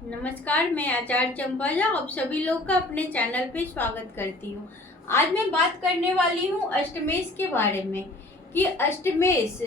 नमस्कार, मैं आचार्य चंपाला आप सभी लोग का अपने चैनल पे स्वागत करती हूँ। आज मैं बात करने वाली हूँ अष्टमेश के बारे में कि अष्टमेश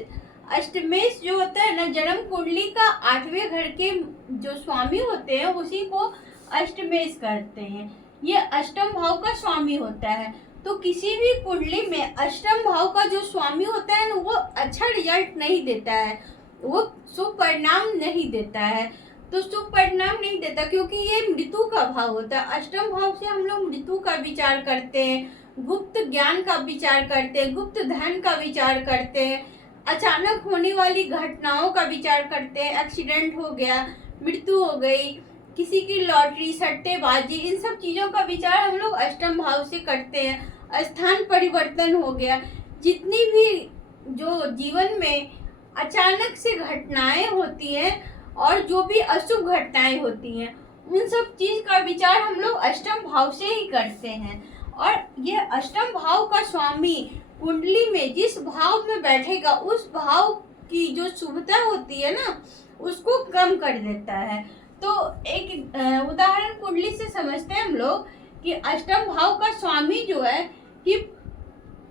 अष्टमेश जो होता है ना, जन्म कुंडली का 8वें घर के जो स्वामी होते हैं उसी को अष्टमेश कहते हैं। ये अष्टम भाव का स्वामी होता है। तो किसी भी कुंडली में अष्टम भाव का जो स्वामी होता है ना, वो अच्छा रिजल्ट नहीं देता है, वो शुभ परिणाम नहीं देता है। तो शुभ परिणाम नहीं देता क्योंकि ये मृत्यु का भाव होता है। अष्टम भाव से हम लोग मृत्यु का विचार करते हैं, गुप्त ज्ञान का विचार करते हैं, गुप्त धन का विचार करते हैं, अचानक होने वाली घटनाओं का विचार करते हैं। एक्सीडेंट हो गया, मृत्यु हो गई, किसी की लॉटरी, सट्टेबाजी, इन सब चीज़ों का विचार हम लोग अष्टम भाव से करते हैं। स्थान परिवर्तन हो गया, जितनी भी जो जीवन में अचानक से घटनाएं होती हैं और जो भी अशुभ घटनाएं होती हैं, उन सब चीज का विचार हम लोग अष्टम भाव से ही करते हैं। और ये अष्टम भाव का स्वामी कुंडली में जिस भाव में बैठेगा, उस भाव की जो शुभता होती है ना, उसको कम कर देता है। तो एक उदाहरण कुंडली से समझते हैं हम लोग कि अष्टम भाव का स्वामी जो है कि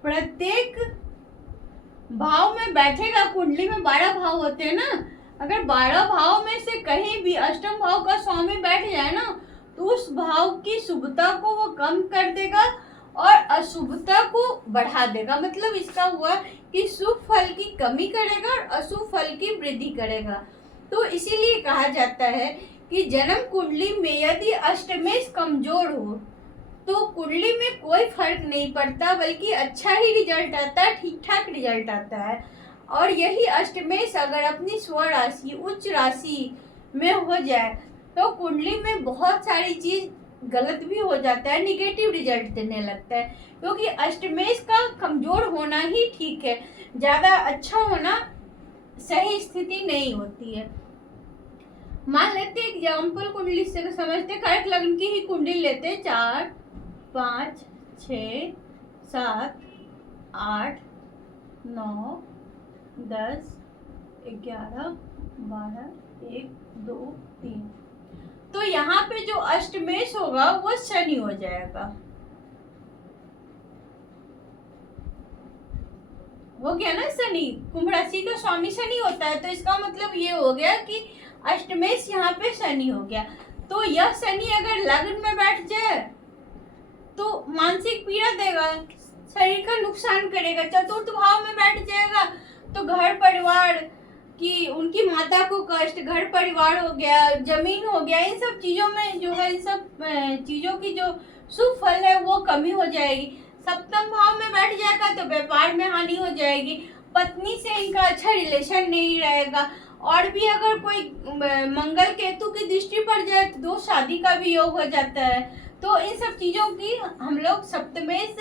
प्रत्येक भाव में बैठेगा। कुंडली में 12 भाव होते हैं ना, अगर 12 भाव में से कहीं भी अष्टम भाव का स्वामी बैठ जाए ना, तो उस भाव की शुभता को वो कम कर देगा और अशुभता को बढ़ा देगा। मतलब इसका हुआ कि शुभ फल की कमी करेगा और अशुभ फल की वृद्धि करेगा। तो इसीलिए कहा जाता है कि जन्म कुंडली में यदि अष्टमेश कमजोर हो तो कुंडली में कोई फर्क नहीं पड़ता, बल्कि अच्छा ही रिजल्ट आता है, ठीक ठाक रिजल्ट आता है। और यही अष्टमेश अगर अपनी स्व राशि, उच्च राशि में हो जाए तो कुंडली में बहुत सारी चीज गलत भी हो जाता है, निगेटिव रिजल्ट देने लगता है। क्योंकि अष्टमेश का कमजोर होना ही ठीक है, ज्यादा अच्छा होना सही स्थिति नहीं होती है। मान लेते एग्जाम्पल कुंडली से समझते, कर्क लग्न की ही कुंडली लेते, 4 5 6 7 8 9 10 11 12 1 2 3। तो यहाँ पे जो अष्टमेश होगा वो शनि हो जाएगा। हो गया ना, शनि कुंभ राशि का स्वामी शनि होता है। तो इसका मतलब ये हो गया कि अष्टमेश यहाँ पे शनि हो गया। तो यह शनि अगर लग्न में बैठ जाए तो मानसिक पीड़ा देगा, शरीर का नुकसान करेगा। चतुर्थ भाव में बैठ जाएगा तो घर परिवार की, उनकी माता को कष्ट, घर परिवार हो गया, जमीन हो गया, इन सब चीजों में जो है, इन सब चीजों की जो शुभ फल है वो कमी हो जाएगी। सप्तम भाव में बैठ जाएगा तो व्यापार में हानि हो जाएगी, पत्नी से इनका अच्छा रिलेशन नहीं रहेगा। और भी अगर कोई मंगल केतु की दृष्टि पड़ जाए तो शादी का भी योग हो जाता है। तो इन सब चीजों की हम लोग सप्तमेश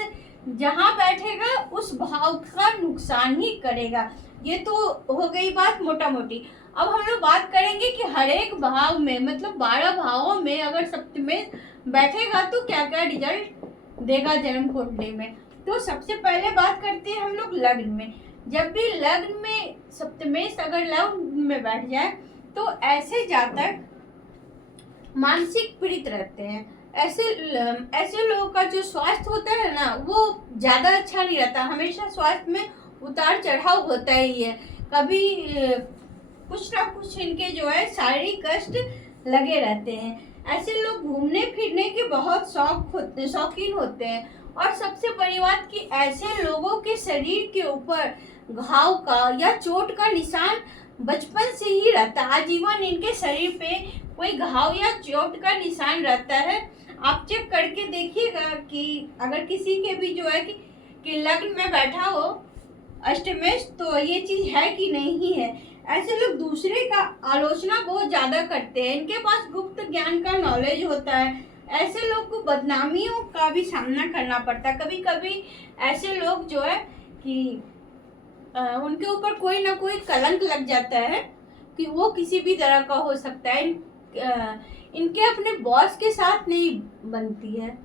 जहाँ बैठेगा उस भाव का नुकसान ही करेगा। ये तो हो गई बात मोटा मोटी। अब हम लोग बात करेंगे कि हर एक भाव में, मतलब 12 भावों में अगर सप्तमेश बैठेगा तो क्या क्या रिजल्ट देगा जन्म कुंडली में। तो सबसे पहले बात करते हैं हम लोग लग्न में। जब भी लग्न में सप्तमेश अगर लग्न में बैठ जाए तो ऐसे जातक मानसिक पीड़ित रहते हैं। ऐसे लोगों का जो स्वास्थ्य होता है ना, वो ज्यादा अच्छा नहीं रहता। हमेशा स्वास्थ्य में उतार चढ़ाव होता ही है। कभी कुछ ना कुछ इनके जो है शारीरिक कष्ट लगे रहते हैं। ऐसे लोग घूमने फिरने के बहुत शौकीन होते हैं। और सबसे बड़ी बात कि ऐसे लोगों के शरीर के ऊपर घाव का या चोट का निशान बचपन से ही रहता है। आजीवन इनके शरीर पे कोई घाव या चोट का निशान रहता है। आप चेक करके देखिएगा कि अगर किसी के भी जो है कि लग्न में बैठा हो अष्टमेश, तो ये चीज है कि नहीं है। ऐसे लोग दूसरे का आलोचना बहुत ज्यादा करते हैं, इनके पास गुप्त ज्ञान का नॉलेज होता है। ऐसे लोग को बदनामियों का भी सामना करना पड़ता है। कभी कभी ऐसे लोग जो है कि उनके ऊपर कोई ना कोई कलंक लग जाता है कि वो किसी भी तरह का हो सकता है। इनके अपने बॉस के साथ नहीं बनती है।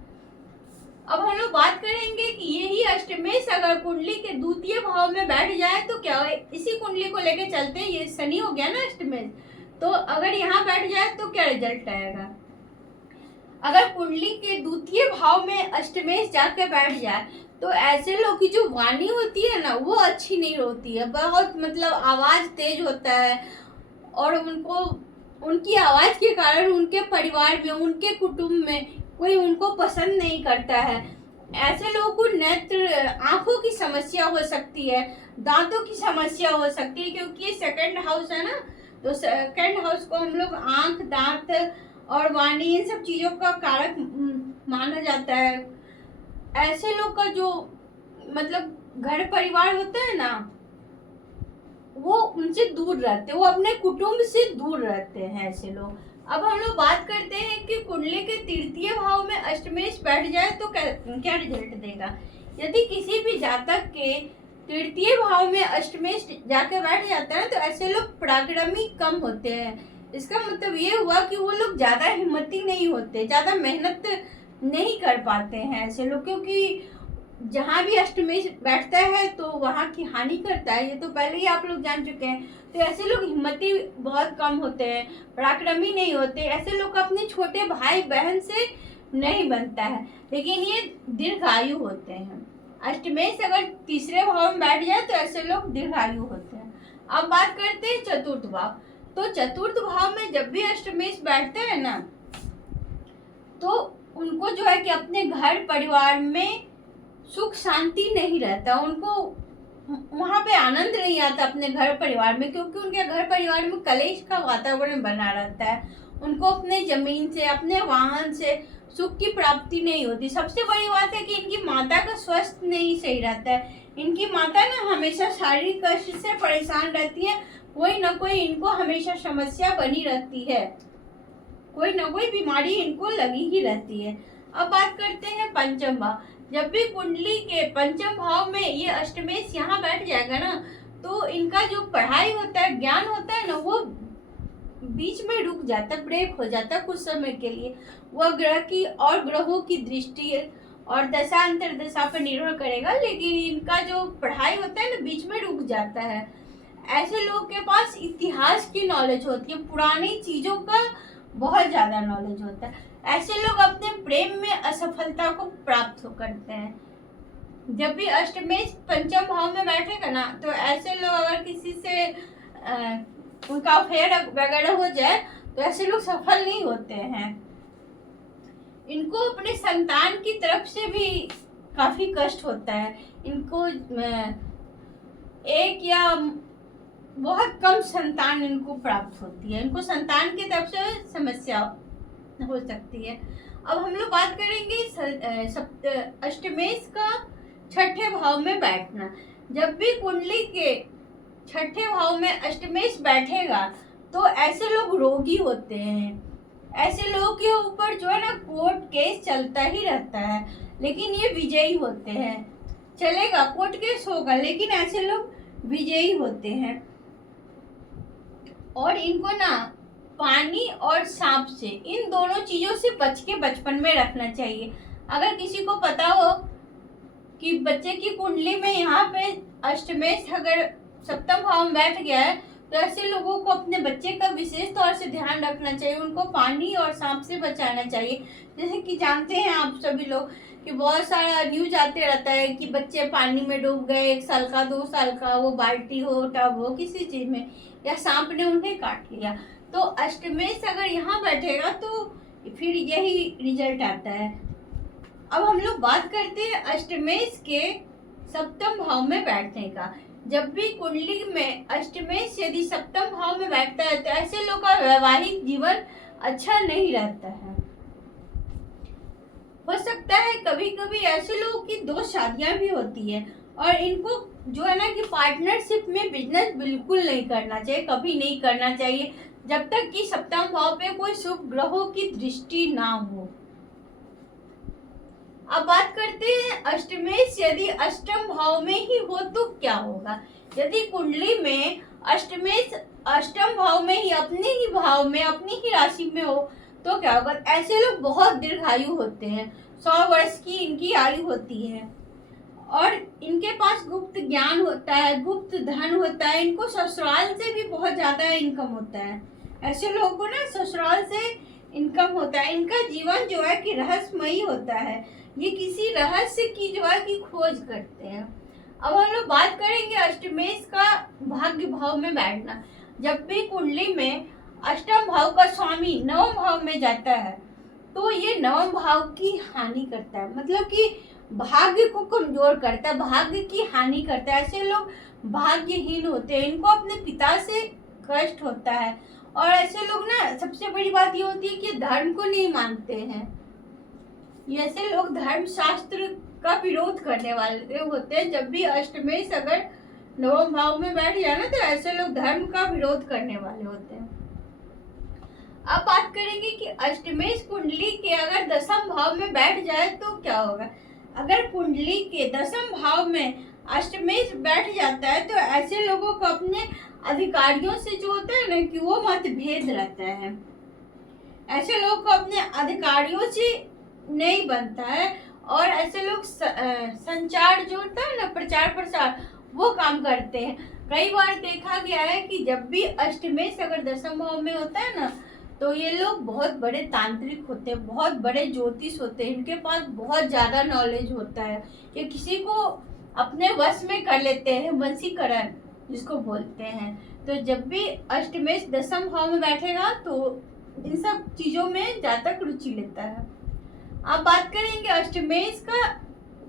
अब हम लोग बात करेंगे कि यही अष्टमेश अगर कुंडली के द्वितीय भाव में बैठ जाए तो क्या हो। इसी कुंडली को लेके चलते हैं, ये शनि हो गया ना अष्टमेश, तो अगर यहाँ बैठ जाए तो क्या रिजल्ट आएगा? अगर कुंडली के द्वितीय भाव में अष्टमेश जाके बैठ जाए तो ऐसे लोग की जो वाणी होती है ना वो अच्छी नहीं होती है, बहुत मतलब आवाज तेज होता है, और उनको उनकी आवाज के कारण उनके परिवार में, उनके कुटुंब में कोई उनको पसंद नहीं करता है। ऐसे लोगों को नेत्र आंखों की समस्या हो सकती है, दांतों की समस्या हो सकती है, क्योंकि ये सेकंड हाउस है ना, तो सेकंड हाउस को हम लोग आंख, दांत और वाणी इन सब चीजों का कारक माना जाता है। ऐसे लोग का जो मतलब घर परिवार होता है ना वो उनसे दूर रहते हैं, वो अपने कुटुंब से दूर रहते हैं ऐसे लोग। अब हम लोग बात करते हैं कि कुंडली के तृतीय भाव में अष्टमेश बैठ जाए तो क्या रिजल्ट देगा। यदि किसी भी जातक के तृतीय भाव में अष्टमेश जाके बैठ जाता है तो ऐसे लोग पराक्रमी कम होते हैं। इसका मतलब ये हुआ कि वो लोग ज्यादा हिम्मती नहीं होते, ज्यादा मेहनत नहीं कर पाते हैं ऐसे लोग, क्योंकि जहाँ भी अष्टमेश बैठता है तो वहाँ की हानि करता है, ये तो पहले ही आप लोग जान चुके हैं। तो ऐसे लोग हिम्मती बहुत कम होते हैं, पराक्रमी नहीं होते, ऐसे लोग अपने छोटे भाई बहन से नहीं बनता है, लेकिन ये दीर्घायु होते हैं। अष्टमेश अगर तीसरे भाव में बैठ जाए तो ऐसे लोग दीर्घायु होते हैं। अब बात करते हैं चतुर्थ भाव। तो चतुर्थ भाव में जब भी अष्टमेश बैठते हैं ना तो उनको जो है कि अपने घर परिवार में सुख शांति नहीं रहता, उनको वहां पे आनंद नहीं आता अपने घर परिवार में, क्योंकि उनके घर परिवार में कलेश का वातावरण बना रहता है। उनको अपने जमीन से, अपने वाहन से सुख की प्राप्ति नहीं होती। सबसे बड़ी बात है कि इनकी माता का स्वास्थ्य नहीं सही रहता है। इनकी माता ना हमेशा शारीरिक कष्ट से परेशान रहती है, कोई ना कोई इनको हमेशा समस्या बनी रहती है, कोई ना कोई बीमारी इनको लगी ही रहती है। अब बात करते हैं पंचम भाव। जब भी कुंडली के पंचम भाव में ये अष्टमेश यहाँ बैठ जाएगा ना तो इनका जो पढ़ाई होता है, ज्ञान होता है ना, वो बीच में रुक जाता है, ब्रेक हो जाता है कुछ समय के लिए। वह ग्रह की और ग्रहों की दृष्टि और दशा अंतर दशा पर निर्भर करेगा, लेकिन इनका जो पढ़ाई होता है ना बीच में रुक जाता है। ऐसे लोग के पास इतिहास की नॉलेज होती है, पुरानी चीजों का बहुत ज्यादा नॉलेज होता है। ऐसे लोग अपने प्रेम में असफलता को प्राप्त करते हैं। जब भी अष्टमेश पंचम भाव में बैठेगा ना तो ऐसे लोग अगर किसी से उनका अफेयर वगैरह हो जाए तो ऐसे लोग सफल नहीं होते हैं। इनको अपने संतान की तरफ से भी काफी कष्ट होता है। इनको एक या बहुत कम संतान इनको प्राप्त होती है, इनको संतान की तरफ से समस्या हो सकती है। अब हम लोग बात करेंगे अष्टमेश का छठे भाव में बैठना। जब भी कुंडली के छठे भाव में अष्टमेश बैठेगा तो ऐसे लोग रोगी होते हैं। ऐसे लोगों के ऊपर जो है ना कोर्ट केस चलता ही रहता है, लेकिन ये विजयी होते हैं। चलेगा, कोर्ट केस होगा, लेकिन ऐसे लोग विजयी होते हैं। और इनको ना पानी और सांप से, इन दोनों चीजों से बच के बचपन में रखना चाहिए। अगर किसी को पता हो कि बच्चे की कुंडली में यहाँ पे अष्टमेश अगर सप्तम भाव में बैठ गया है तो ऐसे लोगों को अपने बच्चे का विशेष तौर से ध्यान रखना चाहिए, उनको पानी और सांप से बचाना चाहिए। जैसे कि जानते हैं आप सभी लोग कि बहुत सारा न्यूज आते रहता है कि बच्चे पानी में डूब गए, 1 साल का, 2 साल का, वो बाल्टी हो, टब हो, किसी चीज में, या सांप ने उन्हें काट लिया। तो अष्टमेश अगर यहाँ बैठेगा तो फिर यही रिजल्ट आता है। अब हम लोग बात करते हैं अष्टमेश के सप्तम भाव में बैठने का। जब भी कुंडली में अष्टमेश यदि सप्तम भाव में बैठता है तो ऐसे लोग का वैवाहिक जीवन अच्छा नहीं रहता है। हो सकता है कभी कभी ऐसे लोगों की 2 शादियां भी होती है, और इनको जो है ना कि पार्टनरशिप में बिजनेस बिल्कुल नहीं करना चाहिए, कभी नहीं करना चाहिए जब तक कि सप्तम भाव पे कोई शुभ ग्रहों की दृष्टि ना हो। अब बात करते हैं अष्टमेश यदि अष्टम भाव में ही हो तो क्या होगा। यदि कुंडली में अष्टमेश अष्टम भाव में ही, अपने ही भाव में, अपनी ही राशि में हो तो क्या होगा। ऐसे लोग बहुत दीर्घायु होते हैं, 100 वर्ष की इनकी आयु होती है, और इनके पास गुप्त ज्ञान होता है, गुप्त धन होता है, इनको ससुराल से भी बहुत ज्यादा इनकम होता है। ऐसे लोगों को ना ससुराल से इनकम होता है। इनका जीवन जो है कि रहस्यमयी होता है। ये किसी रहस्य की जो है कि खोज करते हैं। अब हम लोग बात करेंगे अष्टमेश का भाग्य भाव में बैठना। जब भी कुंडली में अष्टम भाव का स्वामी नवम भाव में जाता है तो ये नवम भाव की हानि करता है, मतलब कि भाग्य को कमजोर करता है, भाग्य की हानि करता है। ऐसे लोग भाग्यहीन होते हैं, इनको अपने पिता से कष्ट होता है। और ऐसे लोग ना, सबसे बड़ी बात ये होती है कि धर्म को नहीं मानते हैं। ऐसे लोग धर्म शास्त्र का विरोध करने वाले होते हैं। जब भी अष्टमेश अगर नवम भाव में बैठ जाए ना तो ऐसे लोग धर्म का विरोध करने वाले होते हैं। अब बात करेंगे कि अष्टमेश कुंडली के अगर दसम भाव में बैठ जाए तो क्या होगा। अगर कुंडली के दसम भाव में अष्टमेश बैठ जाता है तो ऐसे लोगों को अपने अधिकारियों से जो होता है ना कि वो मतभेद रहता है। ऐसे लोगों को अपने अधिकारियों से नहीं बनता है और ऐसे लोग संचार जो होता है ना, प्रचार प्रसार, वो काम करते हैं। कई बार देखा गया है कि जब भी अष्टमेश अगर दसम भाव में होता है ना तो ये लोग बहुत बड़े तांत्रिक होते हैं, बहुत बड़े ज्योतिष होते हैं, इनके पास बहुत ज़्यादा नॉलेज होता है। ये किसी को अपने वश में कर लेते हैं, वशीकरण जिसको बोलते हैं। तो जब भी अष्टमेश दसम भाव में बैठेगा तो इन सब चीज़ों में ज़्यादा रुचि लेता है। अब बात करेंगे अष्टमेश का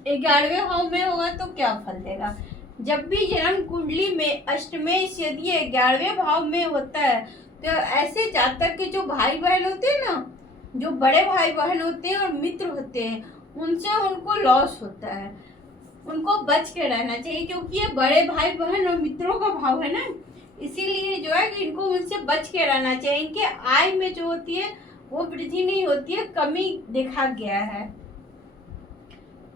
11वें भाव में होगा तो क्या फल देगा। जब भी जन्म कुंडली में अष्टमेश यदि 11वें भाव में होता है तो ऐसे जातक के जो भाई बहन होते हैं ना, जो बड़े भाई बहन होते हैं और मित्र होते हैं, उनसे उनको लॉस होता है। उनको बच के रहना चाहिए क्योंकि ये बड़े भाई बहन और मित्रों का भाव है ना, इसीलिए जो है कि इनको उनसे बच के रहना चाहिए। इनके आय में जो होती है वो वृद्धि नहीं होती है, कमी देखा गया है।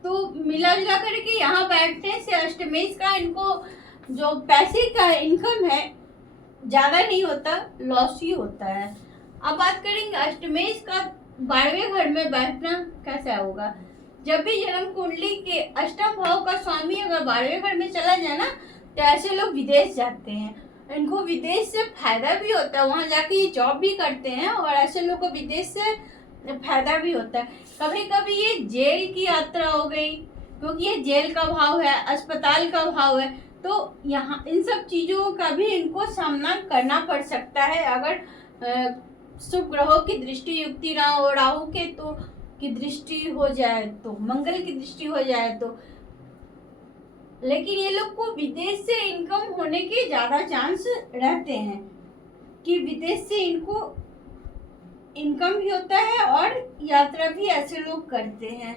तो मिला जुला करके यहाँ बैठने से अष्टमेश का इनको जो पैसे का इनकम है ज़्यादा नहीं होता, लॉस ही होता है। अब बात करेंगे अष्टमेश का 12वें घर में बैठना कैसा होगा। जब भी जन्म कुंडली के अष्टम भाव का स्वामी अगर 12वें घर में चला जाए ना तो ऐसे लोग विदेश जाते हैं। इनको विदेश से फायदा भी होता है, वहाँ जाके ये जॉब भी करते हैं और ऐसे लोग को विदेश से फायदा भी होता है। कभी कभी ये जेल की यात्रा हो गई, क्योंकि ये जेल का भाव है, अस्पताल का भाव है, तो यहाँ इन सब चीज़ों का भी इनको सामना करना पड़ सकता है अगर शुभ ग्रहों की दृष्टि युक्ति ना हो, राहु केतु की दृष्टि हो जाए तो, मंगल की दृष्टि हो जाए तो। लेकिन ये लोग को विदेश से इनकम होने के ज़्यादा चांस रहते हैं कि विदेश से इनको इनकम भी होता है और यात्रा भी ऐसे लोग करते हैं।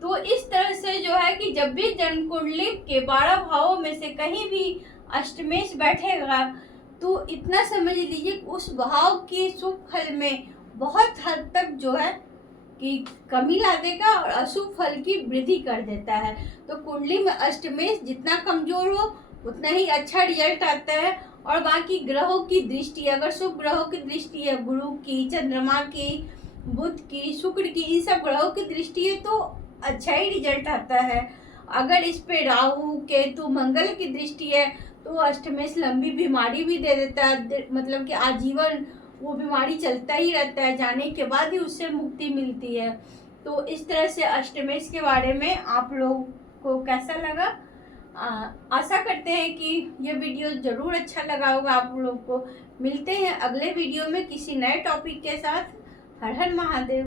तो इस तरह से जो है कि जब भी जन्म कुंडली के 12 भावों में से कहीं भी अष्टमेश बैठेगा तो इतना समझ लीजिए उस भाव के शुभ फल में बहुत हद तक जो है कि कमी ला देगा और अशुभ फल की वृद्धि कर देता है। तो कुंडली में अष्टमेश जितना कमजोर हो उतना ही अच्छा रिजल्ट आता है। और बाकी ग्रहों की दृष्टि, अगर शुभ ग्रहों की दृष्टि है, गुरु की, चंद्रमा की, बुध की, शुक्र की, इन सब ग्रहों की दृष्टि है तो अच्छा ही रिजल्ट आता है। अगर इस पे राहु केतु मंगल की दृष्टि है तो अष्टमेश लंबी बीमारी भी दे देता है, मतलब कि आजीवन वो बीमारी चलता ही रहता है, जाने के बाद ही उससे मुक्ति मिलती है। तो इस तरह से अष्टमेश के बारे में आप लोग को कैसा लगा, आशा करते हैं कि ये वीडियो ज़रूर अच्छा लगा होगा आप लोग को। मिलते हैं अगले वीडियो में किसी नए टॉपिक के साथ। हर हर महादेव।